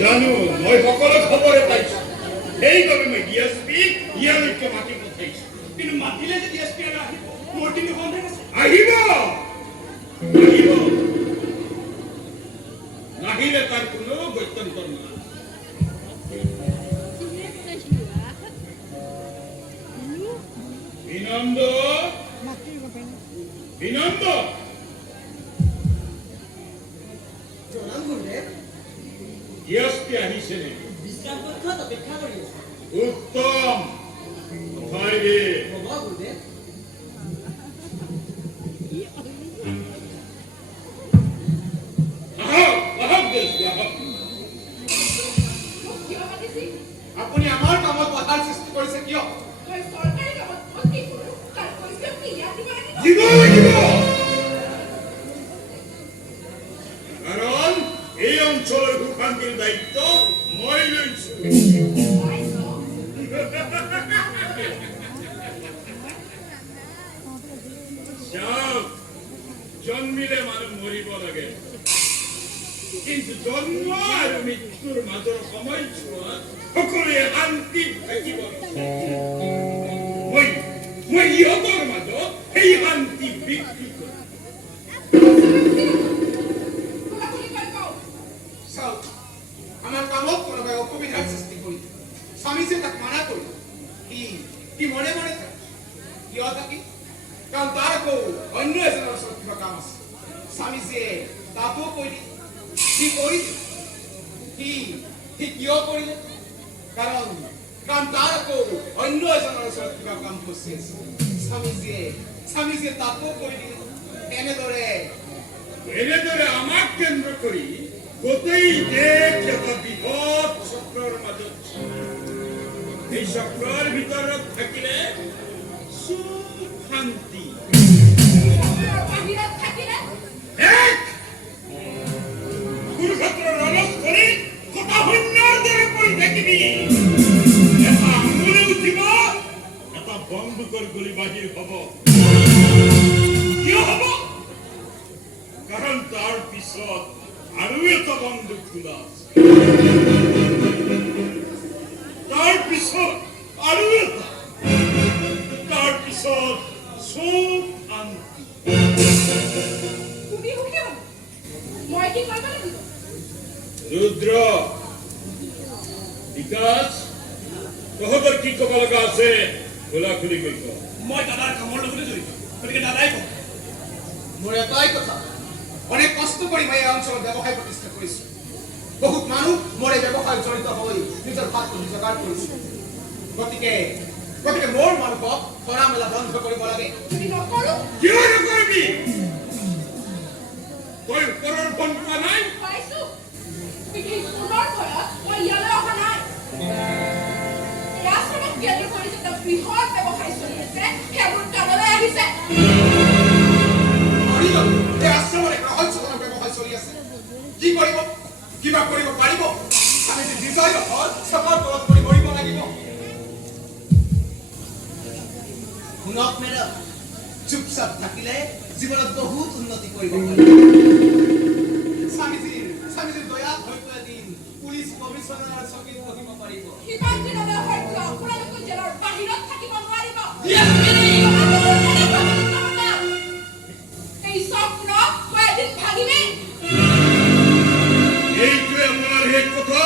জানো মই সকলো খবৰে পাইছো সেইবাবে মই ডিএছপি ইয়ালৈকে মাতি পঠাইছো কিন্তু মাতিলে যে ডিএছপি আৰু আহিব মোৰ কিন্তু সন্দেহ আছে আহিব নাহিলে তাৰ কোনো গত্যন্তৰ নাই বিনন্দ বিনন্দ ডিএছপি আহিছে নেকি বিশ্ৰাম কক্ষত অপেক্ষা কৰি আছে উত্তম হয় দে হ'ব গুৰুদেৱ আপুনি আমাৰ কামত বাধাৰ সৃষ্টি কৰিছে কিয় কাৰণ এই অঞ্চলৰ সুশান্তিৰ দায়িত্ব মই লৈছো জন্মিলে মানুহ মৰিব লাগে কিন্তু জন্ম আৰু মৃত্যুৰ মাজৰ সময়ছোৱা সকলোৱে শান্তিত থাকিব মই ইহঁতৰ মাজত সেই শান্তি বৃদ্ধি কৰিম চাওক আমাৰ কামত কোনোবাই অসুবিধাৰ সৃষ্টি কৰি স্বামীজীয়ে তাক মানা কৰি সি মনে মনে থাকে কিয় থাকি কাৰণ তাৰ আকৌ অন্য এজনৰ ওচৰত কিবা কাম আছে স্বামীজীয়ে তাতো কৈ দিয়ে সি কৰি সি কিয় কৰিলে কাৰণ তাৰ আকৌ অন্য এজনৰ ওচৰত কিবা কাম ফচি আছে স্বামীজীয়ে তাতো কৈ দিলে এনেদৰে আমাক কেন্দ্ৰ কৰি গোটেই দেশ এটা বৃহৎ চক্ৰৰ মাজত এই চক্ৰৰ ভিতৰত থাকিলে সুখ শান্তি কুৰুক্ষেত্ৰৰ ৰণস্থলীত কটা শূন্যৰ দৰে পৰি থাকিবি এটা আঙুলি উঠিব এটা বন্দুকৰ গুলি বাহিৰ হব কিয় হব কাৰণ তাৰ পিছত আৰু এটা বন্দুক খোলা আছে তাৰ পিছত আৰু এটা তাৰ পিছত সুখ শান্তি ৰুদ্ৰ বিকাশ তহঁতৰ কি ক'ব লগা আছে খোলা খুলি কৈ ক মই দাদাৰ কামৰ লগতে জড়িত গতিকে দাদাই কম মোৰ এটাই কথা অনেক কষ্ট কৰি মই এই অঞ্চলত ব্যৱসায় প্ৰতিষ্ঠা কৰিছো বহুত মানুহ মোৰ এই ব্যৱসায়ত জড়িত হৈ নিজৰ ভাতটো যোগাৰ কৰিছে গতিকে মোৰ মানুহক কৰা মেলা বন্ধ কৰিব লাগে কিয় নকৰিবি তই ওপৰৰ ফোন পোৱা নাই কি কৰিব কিবা কৰিব পাৰিব আমি বিজয় ৰথত চকৰ তলত কৰি মৰিব লাগিব শুনক মেডাম চুপচাপ থাকিলে জীৱনত বহুত উন্নতি কৰিব পাৰি স্বামীজীৰ দয়াত হয়তো এদিন পুলিচ কমিশনাৰৰ চকীত বহিব পাৰিব এইটোৱে আমাৰ শেষ কথা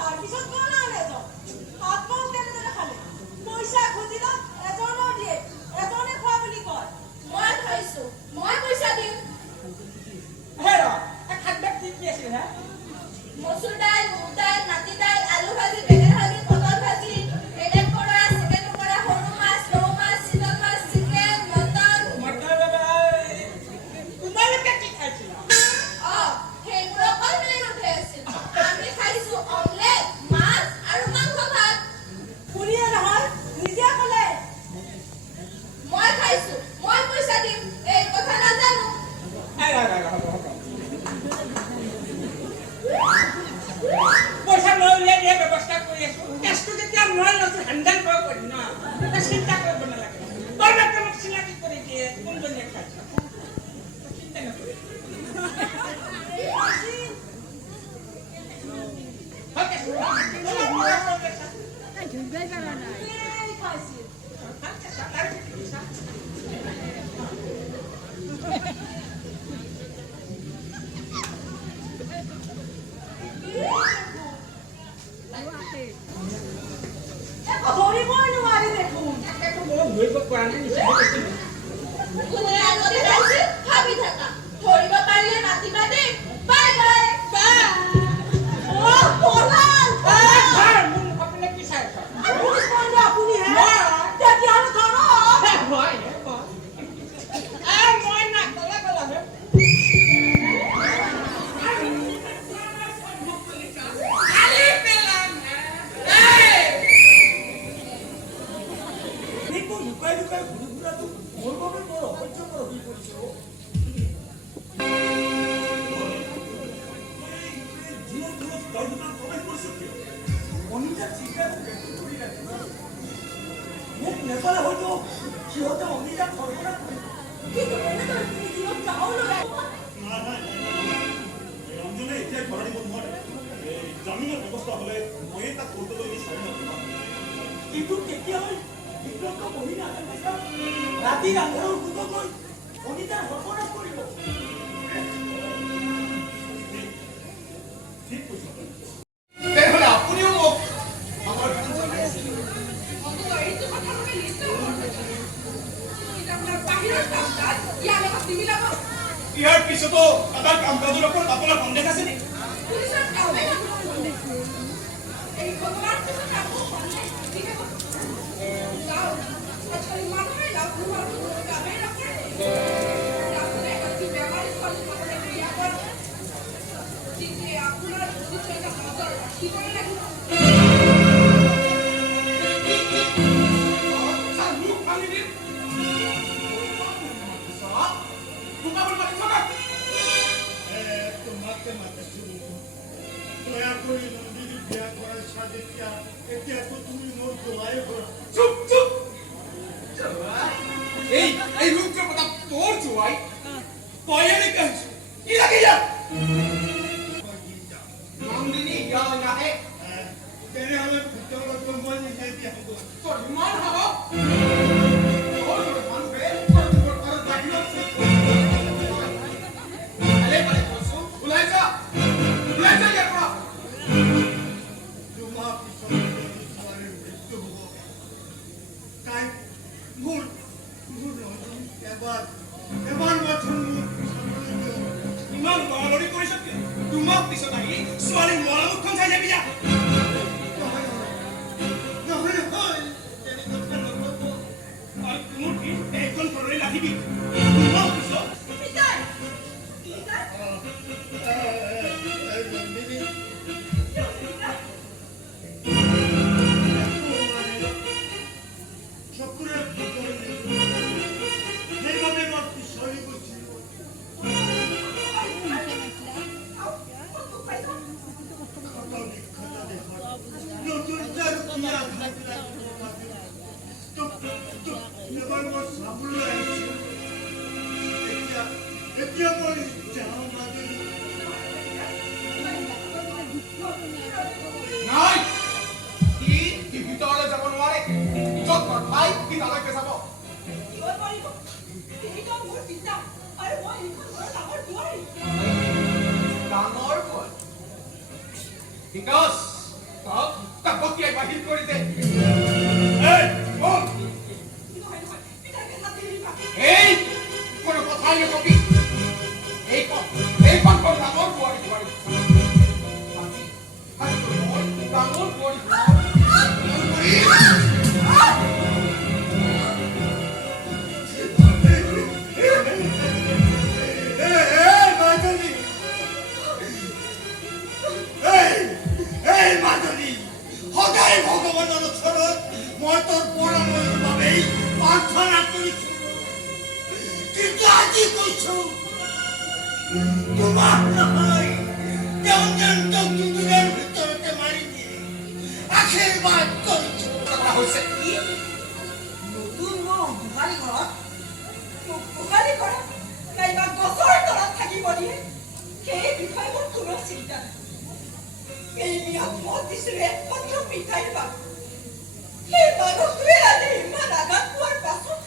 তাৰপিছত গ'ল আন এজন হাত পাও কেনেদৰে খালে পইচা খুজিলত এজনৰ দিয়ে এজনে খোৱা বুলি কয় মই খাইছো মই পইচা দিম হেৰ খাদ্য কি আছিল হে মচুৰ দাইল মুগ দাইল মাটি দাইল আলু ভাজি বেঙেনা ভাজি পটল ভাজি বেলেগ কৰা চিকেন কৰা সৰু মাছ ৰৌ মাছ চিতল মাছ চিকেন মটন তোমালোকে কি খাইছিলা সেইবোৰ অকল মিলি নুঠে আছিল আমি খাইছো অমলেট মাছ আৰু মাংস ভাত শুনিয়ে নহয় নিজে ক'লে মই খাইছো মই পইচা দিম এই কথা নাজানো পইচা লৈ উলিয়াই দিয়া ব্যৱস্থা কৰি আছো কেছটো যেতিয়া মই লৈছো হেণ্ডেল কৰিব পাৰিম ন চিন্তা কৰিব নালাগে তই মোক চিনাকি কৰি দিয়ে কোনজনীয়ে খাইছ চিন্তা নকৰিবি এই পাইছিল ধৰিবই নোৱাৰি দেখোন ধৰিব পৰা নাই নিশ্চয় কোনে আগতে খাইছিল ভাবি থাকা ধৰিব পাৰিলে মাতিবা দেই বাই বাই বাই পলাল মোৰ মুখপিনে কি চাই আছ পুলিচ বন্ধ আপুনি হে তেতিয়াহ'লে ধৰক মই না কলে কলে লুকাই লুকাই ঘূৰি ফুৰাটো মোৰ বাবে বৰ অসহ্যকৰ হৈ পৰিছে মোক নেপালে হয়তো সিহঁতে অমিতাক সৰ্বনাশ কৰিব কিন্তু এনেদৰে তুমি দিনত চাউল ওলাই ৰঞ্জনে এতিয়া ঘৰ দিব নোৱাৰে জামিনৰ ব্যৱস্থা হ'লে ময়ে তাক কোৰ্টলৈ নি চাৰি নাপাম কিন্তু কেতিয়ালৈ বিক্ৰমক বহি নাথাকে ৰাতিৰ আন্ধাৰৰ সুযোগলৈ অমিতাৰ সৰ্বনাশ কৰিব ঠিক কৈছা তেনেহ'লে আপুনিও মোক সমৰ্থন জনাই আছিল এইটো কথা মই নিশ্চয় আপোনাৰ বাহিৰৰ কাম কাজ ইয়াৰ লগত নিমিলাব ইয়াৰ পিছতো তাৰ কাম কাজৰ ওপৰত আপোনাৰ সন্দেহ আছে নেকি পুলিচৰ কামেই এই ভগৱান পিছত কাকো সন্দেহ ঠিক আছে গাঁও আজিকালি মানুহে লাভ নোহোৱাটো কামেই নকৰে আপুনি এগৰাকী বেমাৰী ছোৱালী পাবলৈ বিয়া কৰে তেতিয়া আপোনাৰ উচিত এটা নজৰ ৰাখিবই লাগিব মোক ভাঙি দিম তোমাকে মাতিছো দয়া কৰি নন্দিনী বিয়া কৰাৰ চাহ এতিয়াতো তুমি মোৰ জোৱাই কৰা চুপ চুপ এই রুদ্র প্রতাপ তোর জোয়াই পয়লে কাছে কি লাগে ইয়াত নন্দিনী ইয়ালৈ নাহে তেনেহ'লে ভিতৰত মই নিজে বিয়া হ'ব তোৰ ইমান হব তোৰ দৰে মানুহে তোৰ ঘৰত বাহিৰত আলে পালে কৈছো ওলাই যা ইয়াৰ পৰা দুমাহ পিছত ছোৱালীৰ মৃত্যু হ'ব তাই মোৰ নন্দিনী এবাৰ মাথোন মোৰ ইমান লৰালৰি কৰিছ কিয় তোমাক পিছত আহি ছোৱালীৰ মৰা মুখখন চাই যাবি যা নহয় তেনে কথা নক'ব আৰু কোনো কি এইখন ঘৰলৈ নাহিবি তোমাক পিছত পিতাই পিতাই নন্দিনী চকুৰে সেইবাবে মই পিছৰি গৈছিলোঁ এবাৰ মই চাবলৈ আহিছোঁ এতিয়া মই যাওঁ মাজুলী নাই সি ভিতৰলৈ যাব নোৱাৰে য'ত ভাই সি তালৈকে যাব কিয় পাৰিব এইটো মোৰ পিতা আৰু মই এইখন ঘৰৰ ডাঙৰ বোৱাৰী ডাঙৰ কৈ বিকজ তাক বকিয়াই বাহিৰ কৰি দে এই কোন নহয় নহয় পিতাকে হাত দিবা এই কোনো কথাই নকবি এইখন ডাঙৰ বোৱাৰী ডাঙৰ বোৱাৰী সদায় ভগৱানৰ ওচৰত মই তোৰ পৰাময়ৰ বাবেই প্ৰাৰ্থনা কৰিছো কিন্তু আজি কৈছো তোমাক নহয় তেওঁ যেন দুদিনৰ ভিতৰতে মাৰি দিয়ে আশীৰ্বাদ কৰিছো কথা হৈছে কি নতুন মোৰ গোহালি ঘৰত গোহালি ঘৰত নাইবা গছৰ তলত থাকিব দিয়ে সেই বিষয়ে মোৰ কোনো চিন্তা নাই এই বিয়াত মত দিছিলে একমাত্ৰ মিঠাইৰ বাপ সেই মানুহটোৱে আজি ইমান আঘাত পোৱাৰ পাছত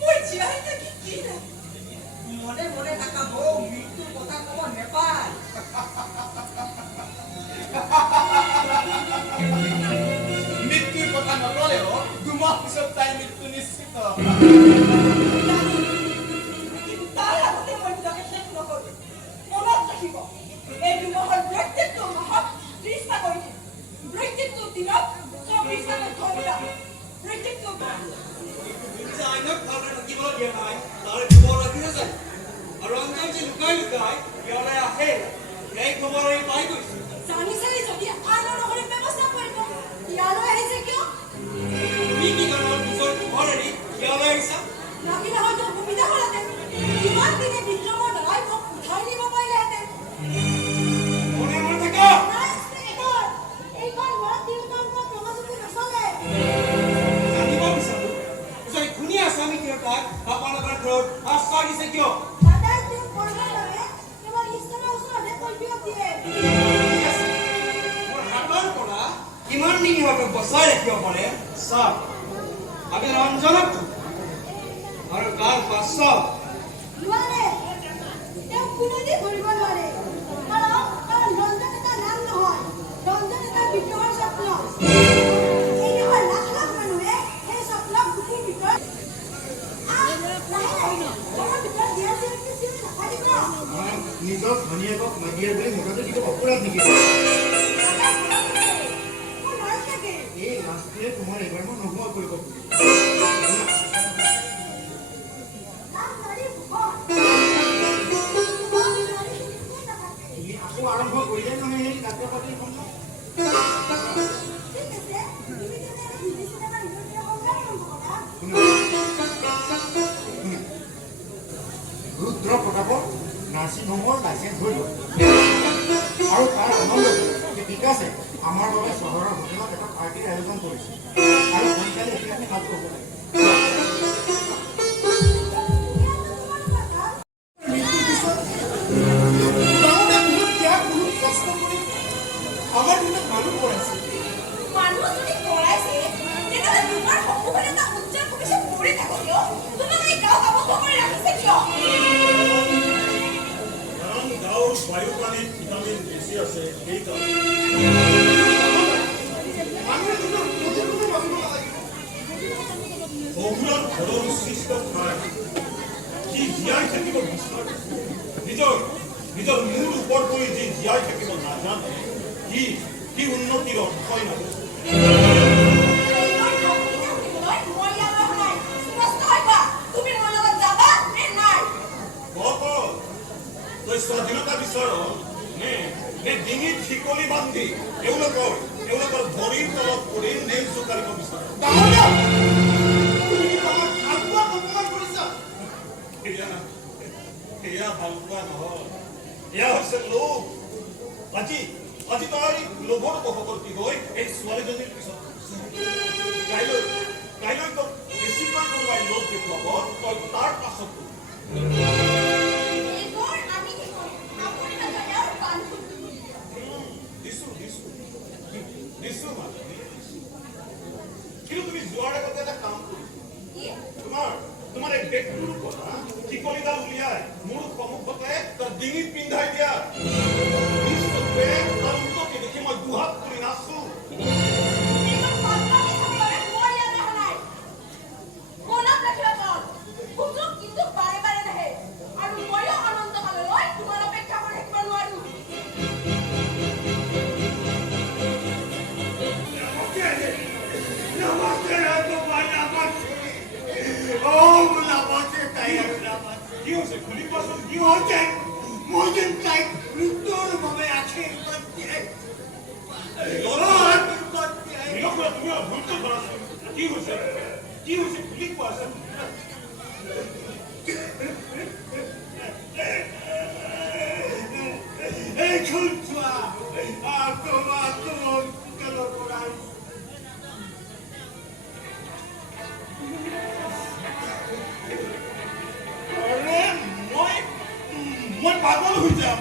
মই জীয়াই থাকি কি নাই মনে মনে থকা বৌ মৃত্যুৰ কথা ক'ব নেপায় মৃত্যুৰ কথা নকলেও 2 মাহ পিছত তাইৰ মৃত্যু নিশ্চিত কিন্তু তাৰ আগতে মই নিজকে শেষ নকৰো মনত ৰাখিব এই 2 মাহৰ প্ৰত্যেকটো মাহত 30টা কৰি দিম প্ৰত্যেকটো দিনত 24টা ঘণ্টা প্ৰত্যেকটো আইনক ভালদৰে থাকিবলৈ দিয়া নাই তাৰ খবৰ ৰাখিছে যায় আৰু আনজন যে লুকাই ইয়ালৈ আহে এই খবৰ এই পাই গৈছে জানি চালি যদি আইনৰ নহলে ব্যৱস্থা কৰিব ইয়ালৈ আহিছে কিয় তুমি কি কাৰণত নিজৰ ঘৰ এৰি ইয়ালৈ আহিছা লাগিলে হয়তো সুবিধা হ'লহেঁতেন ইমান দিনে বিক্ৰমৰ দ্বাৰাই মোক উঠাই নিব পাৰিলেহেঁতেন মনে মনে থাকা নাই এইখন ঘৰত তিৰোতাৰ পৰা প্ৰমাণপত্ৰ নচলে জানিব বিচাৰো যদি শুনি আছা আমি তিৰোতাক আপোনালোকৰ ঘৰত আশ্ৰয় দিছে কিয় সদায় তেওঁ কৰিবৰ বাবে কেৱল ঈশ্বৰৰ ওচৰতহে কল্পিয়ক দিয়ে ঠিক আছে মোৰ হাতৰ পৰা কিমান দিন সিহঁতক বচাই ৰাখিব পাৰে চাওক আমি ৰঞ্জনক আৰু তাৰ পাছত নোৱাৰে তেওঁ কোনোদিন ধৰিব নোৱাৰে কাৰণ ৰঞ্জন এটা নাম নহয় ৰঞ্জন এটা বিদ্ৰোহৰ স্বপ্ন এই নহয় লাখ লাখ মানুহে সেই স্বপ্নক বুকুৰ ভিতৰত নিজৰ ধনীয়েকক মাগিয়ে বুলি মতাটো কিন্তু অপৰাধ নেকি এই লাষ্টটোৱে তোমাৰ এইবাৰ মই নোহোৱা কৰিব আকৌ আৰম্ভ কৰিলে নহয় সেই জাতীয় পাৰ্টিৰ ৰুদ্ৰ প্ৰতাপৰ নাৰ্ছিং হোমৰ লাইচেঞ্চ হৈ গ'ল আৰু তাৰ আনন্দ বিকাশে আমাৰ বাবে চহৰৰ হোটেলত এটা পাৰ্টিৰ আয়োজন কৰিছে আৰু সোনকালে এতিয়া আমি সাজ কৰিব লাগে আমাৰ দিনত মানুহ পঢ়াইছে মানুহ যদি কৰাইছে তেতিয়াহ'লে তোমাৰ সকলোৰে এটা উজ্জ্বল ভৱিষ্যত পৰি থাকক কিয় তোমাক এই গাঁৱত আবদ্ধ কৰি ৰাখিছে কিয় কাৰণ গাঁৱৰ বায়ু পানীত ভিটামিন বেছি আছে সেইকাৰণে মানুহে নিজৰ প্ৰতিৰোধে ভাবিব নালাগিব বহুৰাত ঘৰৰ সৃষ্ট ঠাই যি জীয়াই থাকিব বিচাৰে নিজৰ মূৰ ওপৰত পৰি যি জীয়াই থাকিব নাজানে কি উন্নতিৰ অৰ্থই নাজানে তই স্বাধীনতা বিচাৰ নে ডিঙিত শিকলি বান্ধি এওঁলোকৰ ভৰিৰ তলত পৰি নেজ জোকাৰিব বিচাৰ ডাঙৰীয়া তুমি কি আমাক আগুৱাক অপমান কৰিছা সেয়া ভাল পোৱা নহয় এয়া হৈছে লোভ আজি তই লোভৰ বশৱৰ্তী হৈ এই ছোৱালীজনীৰ পিছত কাইলৈ তোক বেছিকৈ কোনোবাই লোভ দেখুৱাব তই তাৰ পাছত দিছো কিন্তু তুমি যোৱাৰ আগতে এটা কাম কৰিবা তোমাৰ এই বেগটোৰ পৰা শিকলিডাল উলিয়াই মোৰ সন্মুখতে তাৰ ডিঙিত পিন্ধাই দিয়া দেখি মই দুহাত কৰি নাচো লাভতে তাই আৰু লাভতে কি হৈছে খুলি কোৱাচোন কি হৈছে মই যেন তাইক মৃত্যুৰ বাবে আশীৰ্বাদ দিয়ে তুমি ভুলটো ধৰাচোন কি হৈছে খুলি কোৱাচোন এইখন চোৱা তোমাৰ পৰা মই পাগল হৈ যাম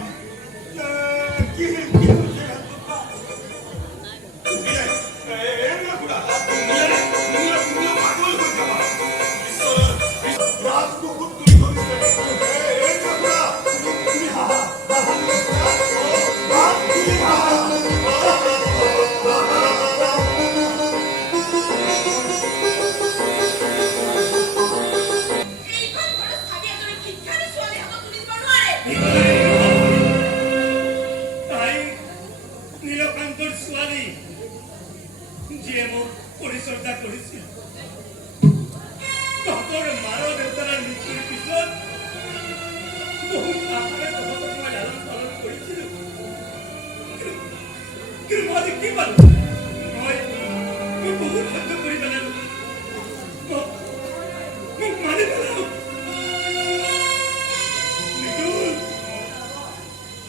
কি এইখন ঘৰত ভাবি এজনী ভিক্ষাৰী ছোৱালী হাতত তুলি দিব নোৱাৰে তাই নীলকান্তৰ ছোৱালী যিয়ে মোক পৰিচৰ্যা কৰিছিল তহঁতৰ মাৰ দেউতাৰ মৃত্যুৰ পিছত বহুত আশাৰে তহঁতক মই লালন পালন কৰিছিলো কিন্তু মই আজি কি পালো মই বহুত সহ্য কৰি পেলালো মোক মাৰি পেলালো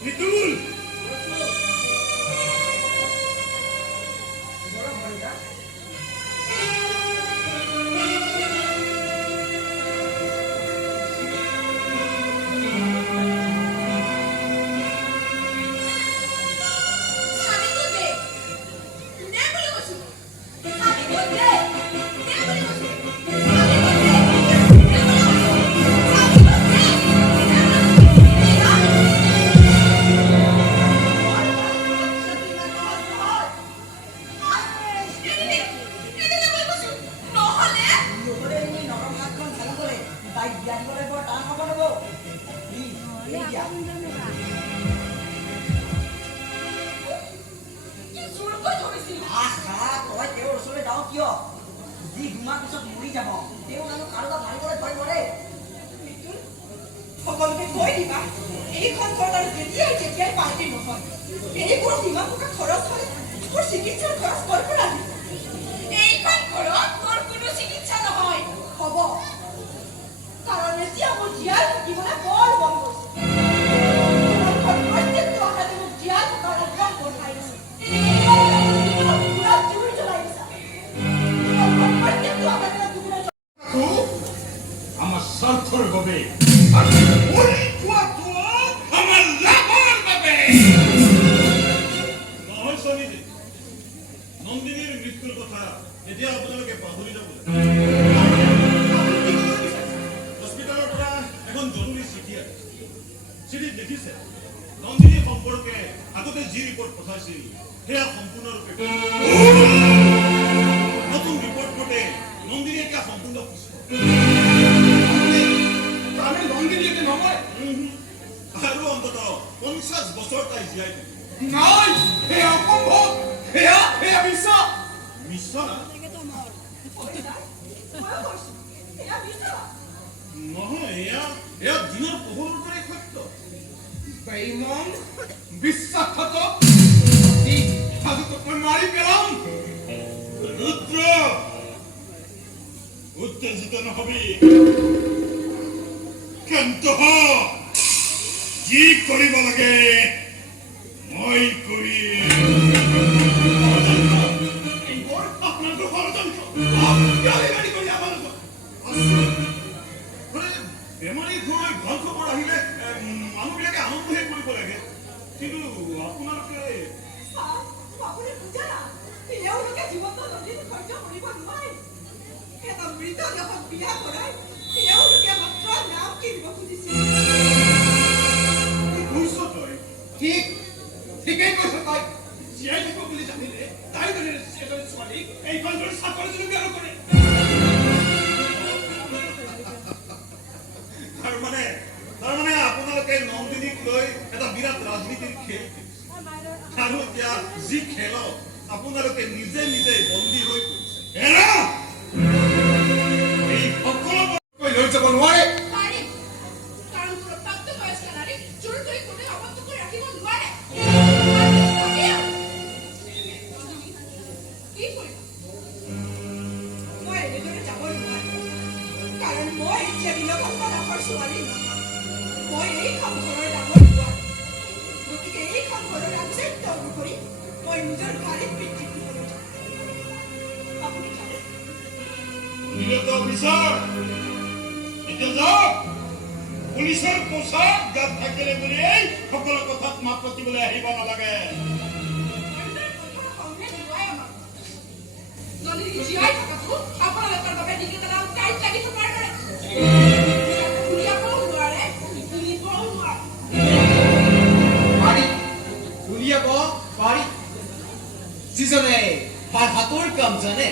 নিতুল স্বামীটো দে দে বুলি কৈছো স্বামীটো দে দে বুলি কৈছো সকলোকে কৈ দিবা এইখন ঘৰত আৰু যেতিয়াই পাৰ্টি নহয় এইবোৰত ইমান টকা খৰচ হয় মোৰ চিকিৎসাৰ খৰচ ক'ৰ পৰা আহিব এইখন ঘৰত মোৰ কোনো চিকিৎসা নহয় হ'ব কাৰণ এতিয়া মোৰ জীয়াই থাকিবলৈ বৰ মন গৈছে প্ৰত্যেকটো অহাতে মোক জীয়াই থকাৰ একদম পঠাইছে জুই জ্বলাই দিছা প্ৰত্যেকটো অহাতে আমাৰ স্বাৰ্থেৰ বাবে নহয় স্বামীজী নন্দিনীৰ মৃত্যুৰ কথা এতিয়া আপোনালোকে পাহৰি যাব হস্পিটালৰ পৰা এখন জৰুৰী চিঠি আহিছে চিঠিত লিখিছে নন্দিনী সম্পৰ্কে আগতে যি ৰিপৰ্ট পঠাইছিল সেয়া সম্পূৰ্ণৰূপে নতুন ৰিপৰ্ট মতে নন্দিনী এতিয়া সম্পূৰ্ণ সুস্থ আৰু অন্তত 50 বছৰ তাই জীয়াই মিছা নহয় এয়া দিনৰ পোহৰৰ দৰে সত্য বেইমান বিশ্বাসঘাতক সাধুটোক মই মাৰি পেলাম ৰুদ্ৰ উত্তেজিত নহবি ক্ষান্ত হ যি কৰিব লাগে মই কৰিম এইবোৰ আপোনালোকৰ ষড়যন্ত্ৰ বেমাৰী ঘৰলৈ ভাল খবৰ আহিলে মানুহবিলাকে আনন্দহে কৰিব লাগে কিন্তু আপোনালোকে আপুনি বুজা না তেওঁলোকে জীৱনটো নদীত সহ্য কৰিব নোৱাৰে এটা মৃতদেহক বিয়া কৰাই তেওঁলোকে মাত্ৰ নাম কিনিব খুজিছিল ঠিক ঠিকেই কৈছ তই জীয়াই থাকিব বুলি জানিলে তাই যদি এজনী ছোৱালীক এইখন ঘৰ চাকৰি যদি বিয়া নকৰে তাৰমানে আপোনালোকে নন্দিনীক লৈ এটা বিৰাট ৰাজনীতিৰ খেল আৰু এতিয়া যি খেলত আপোনালোকে নিজে নিজে বন্দী হৈ পৰিছে মই এতিয়া নীলকণ্ঠ দাসৰ ছোৱালী নহয়। মই এইখন ঘৰৰ ডাঙৰ বোৱাৰী। গতিকে এইখন ঘৰৰ ৰাজত্ব অনুসৰি মই নিজৰ ভাৰীত পিতৃ দিবলৈ যাম। আপুনি খালে অফিচাৰ এতিয়া যাওক। পুলিচৰ পোছাক গাত থাকিলে বুলিয়েই সকলো কথাত মাত পাতিবলৈ আহিব নালাগে। যদি জীয়াই থকাটো আপোনালোকৰ বাবে ডিঙিত টাইট লাগি থকাৰ দৰে উলিয়াবও নোৱাৰে, তুলিবও নোৱাৰে। পাৰি উলিয়াব পাৰি। যিজনে তাৰ হাতৰ কাম জানে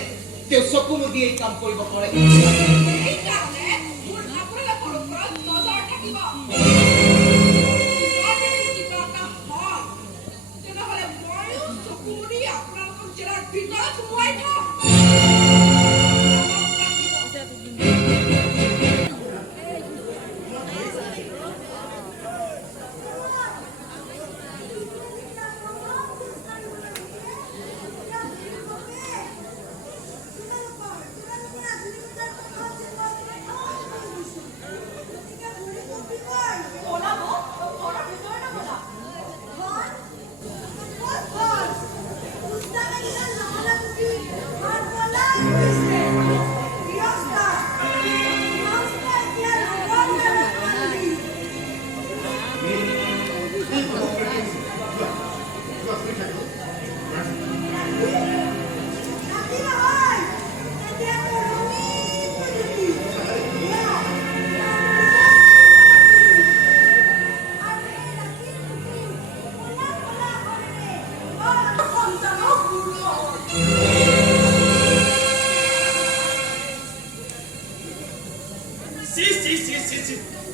তেওঁ চকু মুদি এই কাম কৰিব পাৰে। সেইকাৰণে মোৰ আপোনালোকৰ ওপৰত নজৰ থাকিব। যদি কিবা এটা হয় তেনেহ'লে ময়ো চকু মুদি আপোনালোকক জেলৰ ভিতৰত সোমোৱাই থ'ম।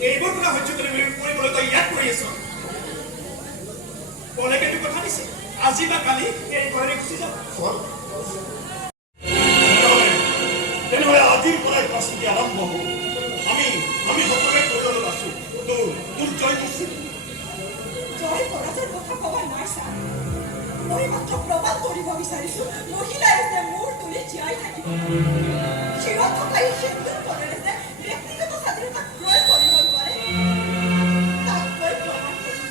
এইবোৰ কথা সহ্য কৰিবলৈ তই ইয়াত কৰি আছ। কলেকেতো কথা দিছে আজি বা কালি এই ঘৰে গুচি যাব। তেনেহ'লে আজিৰ পৰাই প্ৰস্তুতি আৰম্ভ হ'ব। আমি সকলোৱে কৰিবলৈ আছো। তোৰ জয় নিশ্চিত। জয় পৰাজয়ৰ কথা ক'ব নোৱাৰিছা। মই মাত্ৰ প্ৰমাণ কৰিব বিচাৰিছো মহিলাই যে মূৰ তুলি জীয়াই থাকিব। শিৰত থকা এই সিন্দুৰ বলেৰে যে ব্যক্তিগত স্বাধীনতাক ক্ৰয় কৰিব নোৱাৰে তাক মই প্ৰমাণ কৰিম।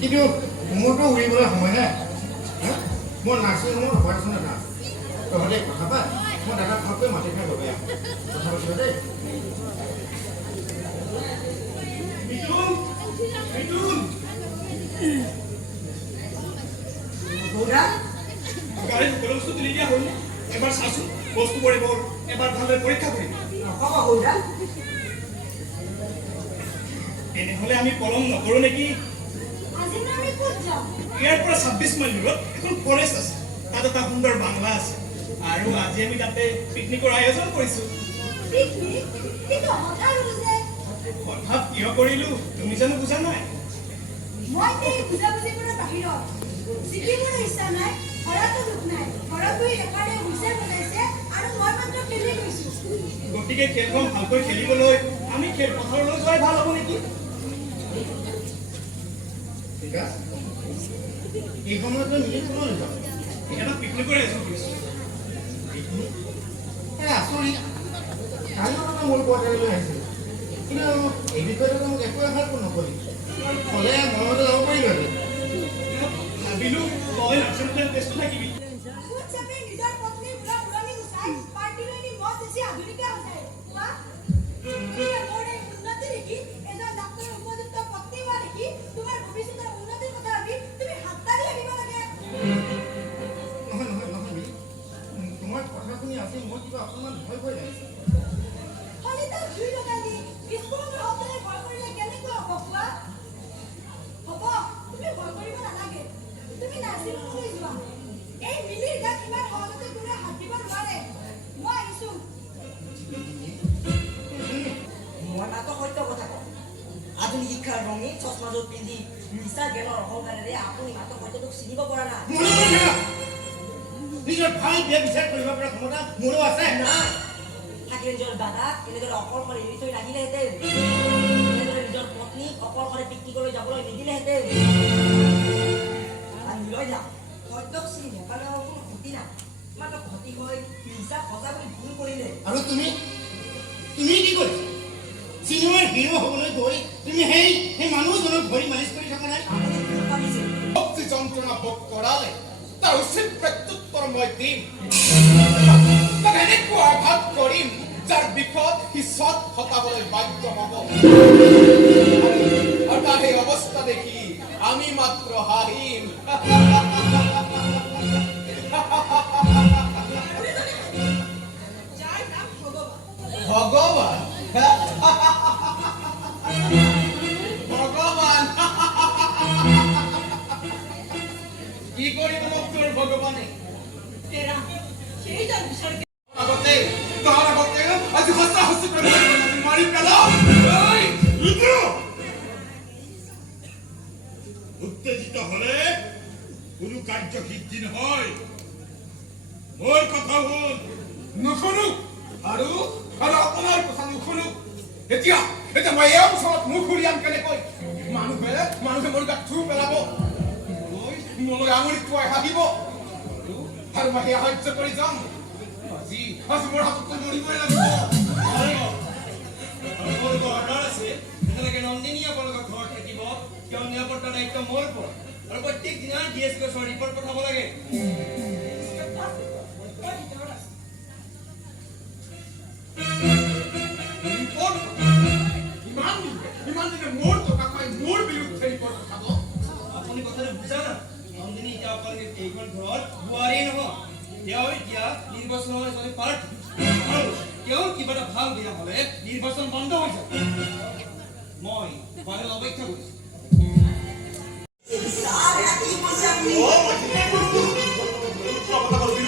কিন্তু মোৰতো উৰিবলৈ সময় নাই। মোৰ নাৰ্ছিং হোমত অপাৰেশ্যন এটা তহঁতে কথা পাত মই দাদাক ভালকৈ মাতি খাই গ'লো কথা পাতিবা দেই মিঠুন মিঠুন গৌৰা গাড়ীত সকলো বস্তু তুলি দিয়া হ'ল এবাৰ চাচোন বস্তু পৰিব এবাৰ ভালদৰে পৰীক্ষা কৰিম নক'বা গৌৰা তেনেহ'লে আমি পলম নকৰোঁ নেকি আজি আমি ক'ত যাম ইয়াৰ পৰা 26 মাইল দূৰত এখন ফৰেষ্ট আছে তাত এটা সুন্দৰ বাংলা আছে আৰু আজি আমি তাতে পিকনিকৰ আয়োজন কৰিছোঁ পিকনিক কিন্তু হঠাৎ হ'ল যে হঠাৎ কিয় কৰিলোঁ তুমি জানো বুজা নাই মই এই বুজাবুজি কৰাৰ বাহিৰত জিকিবলৈ ইচ্ছা নাই ঘৰতো দুখ নাই ঘৰত গৈ এফালে হুইচেল বজাইছে আৰু মই মাত্ৰ খেলি গৈছোঁ গতিকে খেলখন ভালকৈ খেলিবলৈ আমি খেলপথাৰলৈ যোৱাই ভাল হ'ব নেকি ঠিক আছে এই সময়তে মিলি ক'লৈ যাম এটা পিকনিকৰ আয়োজন কৰিছোঁ আচৰিত কালি মানে মোৰ কোৱাৰ্টাৰলৈ আহিছিল কিন্তু এই বিষয়টো মোক একো এষাৰ নকলি ক'লে মনতে যাব পাৰিলো ভাবিলোঁ তই নাচনীয় ব্যস্ত থাকিবি কোন চাপে নিজৰ পত্নীৰ বুঢ়া পুৰণি গুচাই পাৰ্টিলৈ নি মদ বেছি আধুনিকা হৈছে কোৱা তুমি মোৰ এই উন্নতি দেখি এজন ডাক্তৰৰ উপযুক্ত পত্নী হোৱা দেখি তোমাৰ ভৱিষ্যতৰ উন্নতিৰ কথা ভাবি তুমি হাত তালি লাগিব লাগে নহয় নহয় নহয় তোমাৰ কথা শুনি আজি মই কিবা অকণমান ভয় লাগিছে হলিতা জুই লগাই দি বিস্ফোৰণৰ শব্দৰে ভয় কৰিলে কেনেকুৱা হ'ব কোৱা হ'ব তুমি ভয় কৰিব নালাগে তুমি নাৰ্ছিঙলৈ যোৱা এই মিলিৰ গাত ইমান সহজতে কোনোৱে হাত দিব নোৱাৰে মই আহিছোঁ মই মাত্ৰ সত্য কথা কওঁ আধুনিক শিক্ষাৰ ৰঙী চশমাযোৰ পিন্ধি নিচা জ্ঞানৰ অহংকাৰেৰে আপুনি মাত্ৰ সত্যটোক চিনিব পৰা নাই নিজৰ ভাল বিয়া বিচাৰ কৰিব পৰা ক্ষমতা মোৰো আছে নাই থাকিলে নিজৰ দাদাক এনেদৰে অকলশৰে এৰি থৈ নাহিলেহেঁতেন এনেদৰে নিজৰ পত্নীক অকলশৰে পিকনিকলৈ যাবলৈ নিদিলেহেঁতেন আমি লৈ যাম সত্যক চিনি নেপালে কোনো ক্ষতি নাই মাত্ৰ ক্ষতি হৈ নিচা সঁচা বুলি ভুল কৰিলে আৰু তুমি কি কৰিছা চিনেমাৰ হিৰো হ'বলৈ গৈ তুমি সেই মানুহজনক ভৰি মালিচ কৰি থকা নাই আপুনি কি ভাবিছে ভক্তি যন্ত্ৰণা ভোগ কৰালে তাৰ উচিত প্ৰত্যুত্তৰ মই দিম তাক এনেকুৱা আঘাত কৰিম যাৰ বিষত সি চট খটাবলৈ বাধ্য হ'ব আৰু তাৰ সেই অৱস্থা দেখি আমি মাত্ৰ হাঁহিম যাৰ নাম ভগৱান ভগৱান ভগৱান কি কৰিব মোক তোৰ ভগৱানে তেৰা সেইজন বিচাৰ আগতে আজি সঁচা সঁচি মাৰি পেলাও উত্তেজিত হলে কোনো কাৰ্য সিদ্ধি নহয় মোৰ কথা শুন নুশুনো আৰু আপোনাৰ কথা নুশুনো এতিয়া মই এই অঞ্চলত মুখ উলিয়াম কেনেকৈ মানুহে মোৰ গাত থু পেলাব মোলৈ আঙুলি থুৱাই হাঁহিব আৰু মই সেয়া সহ্য কৰি যাম আজি মোৰ হাতত মৰিবই লাগিব নন্দিনী আপোনালোকৰ ঘৰত থাকিব কিয় নিৰাপত্তাৰ দায়িত্ব মোৰ ওপৰত আৰু প্ৰত্যেক দিনা DSP ৰিপৰ্ট পঠাব লাগে ইমান দিনে মোৰ টকা খাই মোৰ বিৰুদ্ধে ৰিপৰ্ট পঠাব আপুনি কথাটো বুজা না নন্দিনী এতিয়া আপোনালোকে এইখন ঘৰত বোৱাৰী নহয় তেওঁ এতিয়া নিৰ্বাচনৰ এজনী প্ৰাৰ্থী আৰু তেওঁৰ কিবা এটা ভাল বেয়া হ'লে নিৰ্বাচন বন্ধ হৈ যাব মই বাহিৰত অপেক্ষা কৰিছোঁ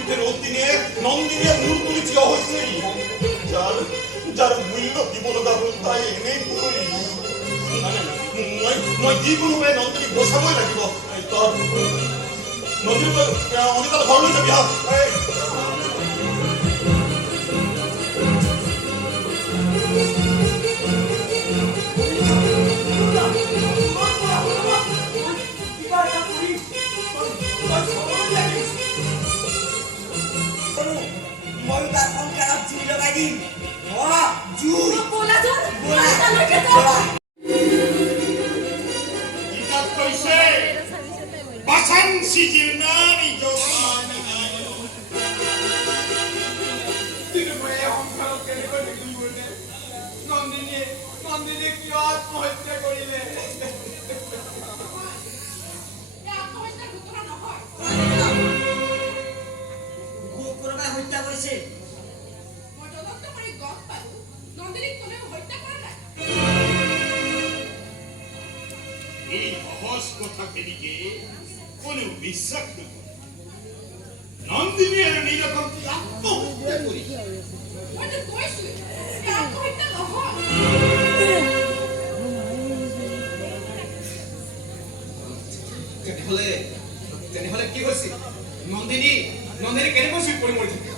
বিৰুদ্ধে নন্দিনীয়ে মূৰ তুলি থিয় হৈছে যাৰ মূল্য দিব লগা হ'ল তাই এনেই কৰি মই যিকোনো নন্দিনীক বচাবই লাগিব নন্দিনী অনিতাৰ ঘৰলৈ যাবি মই তাৰ সংসাৰত জুই লগাই দিম জুই কৈছে বাচান সিজিৰ নাৰী সংসাৰক কেনেকৈ বিক্ৰী কৰিলে নন্দিনীয়ে কিয় আত্মহত্যা কৰিলে এই আত্মহত্যাৰ ঘটনা নহয় কোনোবাই হত্যা কৰিছে মই তদন্ত কৰি গম পালো নন্দিনীক কোনেও হত্যা কৰা নাই এই সহজ কথাখিনিকে কোনেও বিশ্বাস নকৰে নন্দিনী আৰু নীলকান্তি আত্মহত্যা কৰিছে মইতো কৈছোৱে এই আত্মহত্যা নহয় তেনেহলে কি হৈছিল নন্দিনী কেনেকৈ চুই পৰি মৰি থাকিল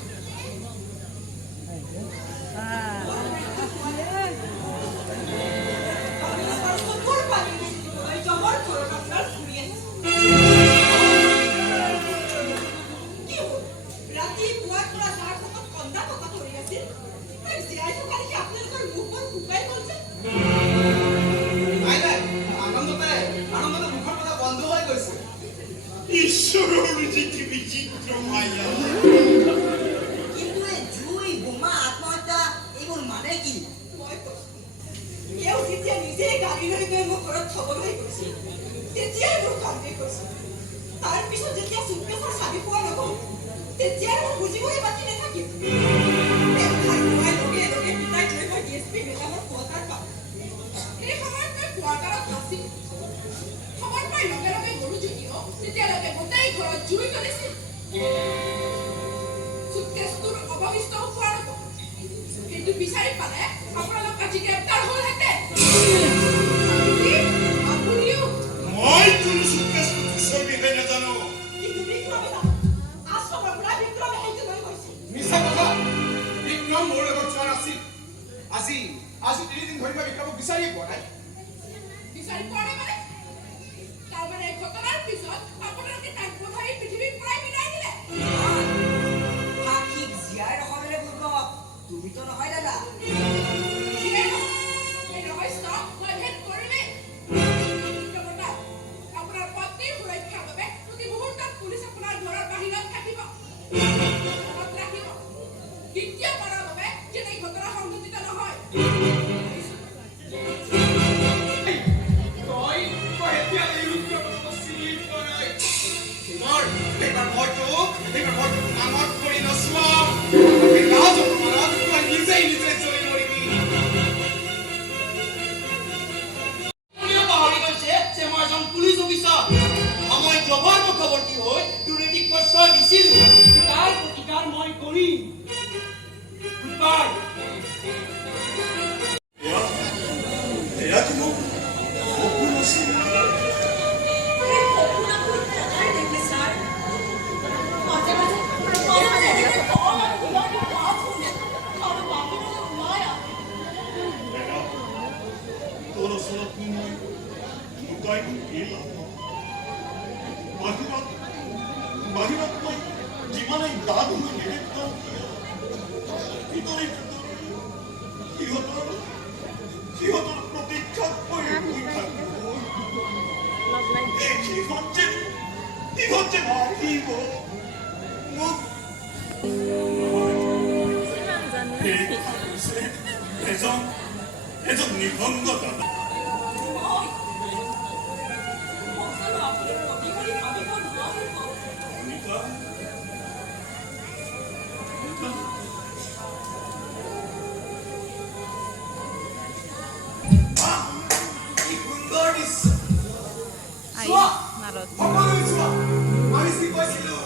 ঈশ্বৰৰ যিটো বিচিত্ৰ মায়া কিন্তু এই জুই বোমা আত্মহত্যা এইবোৰ মানে কি তেওঁ যেতিয়া নিজে গাড়ী লৈ গৈ মোক ঘৰত থবলৈ গৈছিল তেতিয়াই মোৰ কান্দে কৈছিল তাৰ পিছত যেতিয়া চুটকেছৰ চাবি পোৱা নগ'ল তেতিয়াই মোৰ বুজিবই বাকী নাথাকিল তেওঁ খাই খোৱাই লগে লগে পিতাই লৈ মই DSP মেডামৰ কোৱাৰ্টাৰ পালোঁ এই সময়ত মই কোৱাৰ্টাৰত নাছিল খবৰ পাই লগে লগে গলো যদিও তেতিয়ালৈকে গোটেই ঘৰত জুই জ্বলিছিল চুটকেছটোৰ অৱশিষ্টও পোৱা নগ'ল কিন্তু বিচাৰি পালে আপোনালোক আজি গ্ৰেপ্তাৰ হ'লহেঁতেন আপুনিও মই কোনো চুটকেছটো পিছৰ বিষয়ে নাজানো কিন্তু বিক্ৰমে আশ্ৰমৰ পৰা বিক্ৰমে সেইটো লৈ গৈছিল মিছা কথা বিক্ৰম মোৰ লগত যোৱা নাছিল আজি 3 দিন ধৰি মই বিক্ৰমক বিচাৰিয়ে পোৱা নাই বিচাৰি পোৱা নাই মানে তাৰমানে এই ঘটনাৰ পিছত আপোনালোকে তাক বোধহয় পৃথিৱীৰ পৰাই বিদায় দিলে সাক্ষীক জীয়াই ৰখাবলৈ বুৰ্বক তুমিতো নহয় দাদা যিয়ে নহওক, এই ৰহস্য মই ভেদ কৰিমেই জগন্নাথ, আপোনাৰ পত্নীৰ সুৰক্ষাৰ বাবে প্ৰতি মুহূৰ্তত পুলিচ আপোনাৰ ঘৰৰ বাহিৰত থাকিব মনত ৰাখিব দ্বিতীয়বাৰৰ বাবে যেন এই ঘটনা সংঘটিত নহয় তই এতিয়া এই ৰুদ্ৰপদক চিনি পোৱা নাই এইবাৰ মইতো নামত কৰি নচোৱাম লাজ অপমানত তই নিজে জ্বলি মৰিবি কোনেও পাহৰি গৈছে যে মই এজন পুলিচ অফিচাৰ মই জবৰ মুখৱৰ্তী হৈ দুৰ্নীতিক প্ৰশ্ৰয় দিছিলোঁ তাৰ প্ৰতিকাৰ মই কৰিম গুডবাই এয়া কোনো সপোন আছিল তোৰ ওচৰত মই লুকাই কি লাভ বাহিৰত মই যিমানেই দাগ হৈ নেদেখাওঁ ভিতৰি সিহঁতৰ প্ৰতীক্ষাত মই শুই থাকোঁ সিহঁত যে ভাবিব মোক এজন নিসংগ দাদা কি সুন্দৰ দৃশ্য চোৱা সকলোৱে চোৱা আমি যি কৈছিলো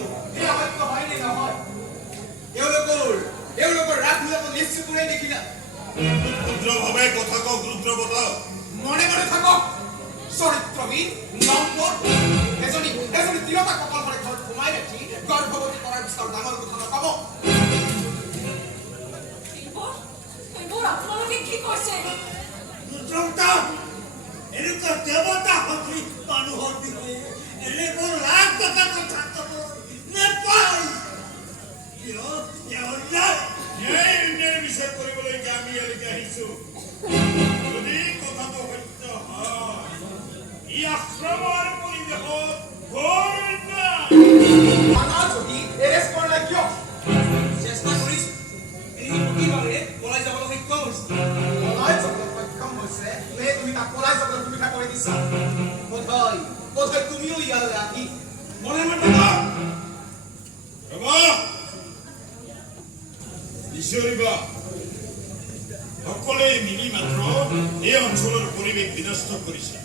এয়া সত্য হয় নে নহয় এওঁলোকৰ ৰাগবিলাকো নিশ্চয় কোনে দেখিলা ৰুদ্ৰভাৱে কথা কওক ৰুদ্ৰবতা মনে মনে থাকক চৰিত্ৰহীন নম্বৰ এজনী তিৰতা কপাল ভৰে ঘৰত সোমাই ৰাখি গৰ্ভৱতী কৰাৰ পিছত ডাঙৰ কথা নকব আপোনালোকে কি কৈছে ৰুদ্ৰবতা এনেকুৱা দেৱতা সদৃশ মানুহৰ বিষয়ে এনেবোৰ লাখ টকা কথা কব নেপায় ন্যায় বিচাৰ কৰিবলৈ আমি ইয়ালৈকে আহিছো যদি কথাটো সত্য হয় ই আশ্ৰমৰ পৰিৱেশত ঘোৰ অন্যায় মানা যদি এৰেষ্ট কৰা নাই কিয় চেষ্টা কৰিছোঁ এদিন প্ৰতিবাৰে পৰীক্ষা কৰি দিছা বোধহয় তুমিও ইয়ালৈ আহি মনে মনে থাকা ৰবা ঈশ্বৰিবা সকলোৱে মিলি মাত্ৰ এই অঞ্চলৰ পৰিৱেশ বিনষ্ট কৰিছে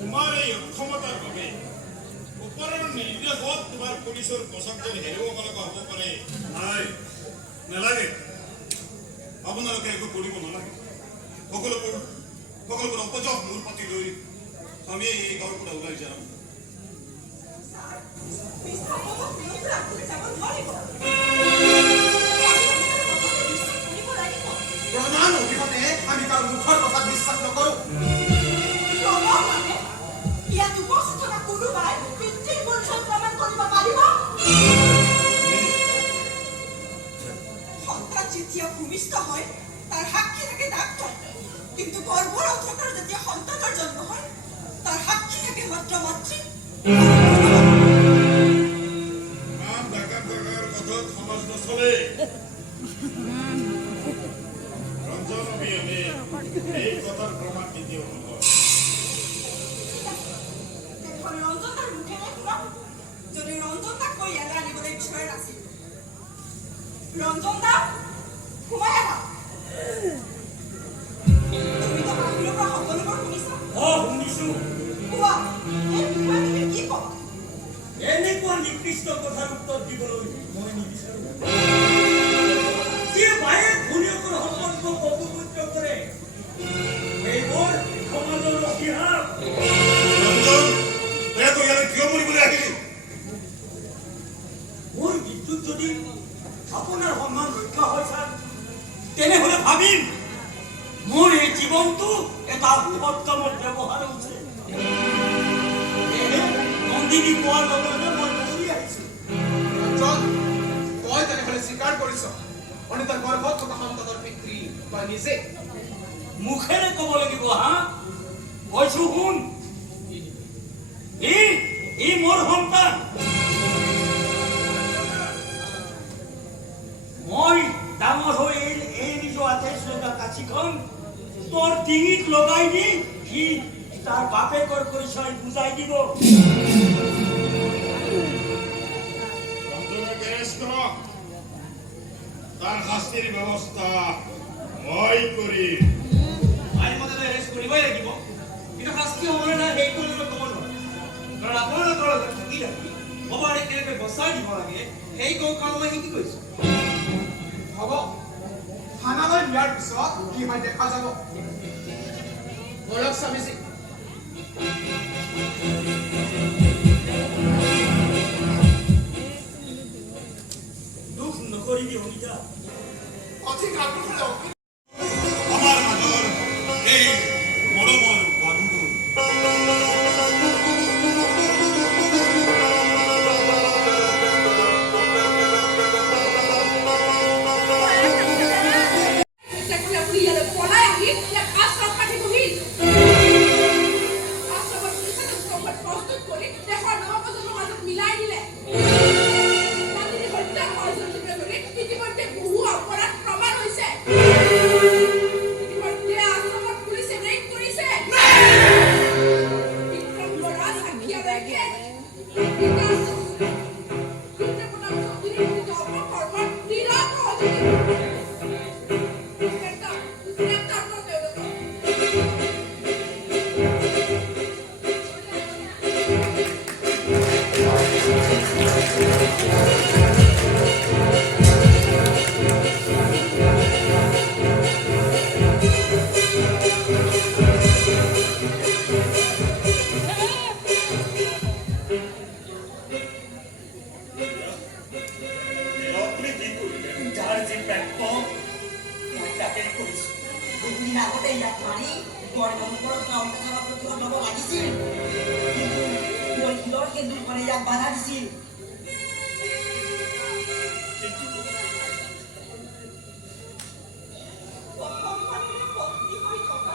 তোমাৰ এই অক্ষমতাৰ বাবে ওপৰৰ নিৰ্দেশত তোমাৰ পুলিচৰ পোচাকজন হেৰুৱাব লগা হ'ব পাৰে নাই নালাগে আপোনালোকে একো কৰিব নালাগে সকলোবোৰ অপজক মূৰ পাতি লৈ আমি এই গাঁৱৰ পৰা ওলাই যাম প্ৰমাণ অবিহনে আমি কাৰো মুখৰ কথা বিশ্বাস নকৰো ইয়াত উপস্থিত থকা কোনোবাই পিতৃৰ পৰিচয় প্ৰমাণ কৰিব পাৰিব সন্তান যেতিয়া ভূমিষ্ঠ হয় তাৰ সাক্ষী থাকে ডাক্তৰ কিন্তু গৰ্ভৰ অৱস্থাৰ যেতিয়া সন্তানৰ জন্ম হয় তাৰ সাক্ষী থাকে মাত্ৰ মাতৃ কথাত সমাজ নচলে ৰঞ্জন অবিহনে এই কথাৰ প্ৰমাণ কেতিয়াও নহয় ৰঞ্জনৰ মুখেৰে শুনক যদি ৰঞ্জন দাক কৈ ইয়ালৈ আনিবলৈ বিচৰা নাছিল ৰঞ্জন দা সোমাই আহা তুমি তো বাহিৰৰ পৰা সকলোবোৰ শুনিছা শুনিছো কোৱা এই বিষয়ে তুমি কি ক'বা এনেকুৱা নিকৃষ্ট কথাৰ উত্তৰ দিবলৈ মই নিবিচাৰো যিয়ে বায়েক ভনীয়েকৰ সম্পৰ্ক অপবিত্ৰ কৰে সেইবোৰ সমাজৰ অসীহাত ৰঞ্জন তই ইয়ালৈ কিয় মৰিবলৈ আহিলি মোৰ মৃত্যুত যদি আপোনাৰ সন্মান ৰক্ষা হয় ছাৰ তেনেহ'লে ভাবিম মোৰ এই জীৱনটো এটা বিপদ কামত ব্যৱহাৰ হৈছে নন্দিনী পোৱাৰ লগে লগে মই দৌৰি আহিছোঁ ৰঞ্জন তই তেনেহ'লে স্বীকাৰ কৰিছ অনিতাৰ গৰ্ভত থকা সন্তানৰ পিতৃ তই নিজে মুখেৰে ক'ব লাগিব কৈছো শুন ই মোৰ সন্তান মই ডাঙৰ হৈ এই নিজৰ আঠাইছ লগা কাঠিখন তোৰ ডিঙিত লগাই দি সি তাৰ বাপেকৰ পৰিচয় বুজাই দিব ৰঞ্জনক এৰেষ্ট কৰক তাৰ শাস্তিৰ ব্যৱস্থা মই কৰিম আইনমতেতো এৰেষ্ট কৰিবই লাগিব কিন্তু শাস্তি হ'বনে নাই সেইটো ক'ব নোৱাৰো কাৰণ আপোনালোকৰ লগত থাকি সবাৰে কেনেকৈ বচাই দিব লাগে সেই কৌশল মই শিকি গৈছো হ'ব থানালৈ নিয়াৰ পিছত কি হয় দেখা যাব বলক স্বামীজী দুখ নকৰিবি অনিতা অধিক আগ্ৰহ আমাৰ মাজৰ এই মৰমৰ বন্ধু তেখেতে আপুনি ইয়ালৈ পলাই আহি ইয়াত আশ্ৰম পাতি বহিল আশ্ৰমত পুলিচে প্ৰস্তুত কৰি দেশৰ নৱপ্ৰজন্মৰ মাজত মিলাই দিলে নন্দিনী হত্যা ষড়যন্ত্ৰকে ধৰি ইতিমধ্যে বহু অপৰাধ প্ৰমাণ হৈছে ইতিমধ্যে আশ্ৰমত পুলিচে ৰেড কৰিছে বিক্ৰম বৰা সাক্ষীলৈকে আপুনি কি কৰিলে যাৰ যি প্ৰাপ্য মই তাকেই কৰিছোঁ দুদিন আগতে ইয়াত মাৰি গড়ৰ ওপৰত অত্যাচাৰৰ প্ৰতিশোধ ল'ব লাগিছিল কিন্তু মই শিলৰ সেন্দুৰ কৰে ইয়াক বাধা দিছিল অসন্মানীয় পত্নী হৈ থকা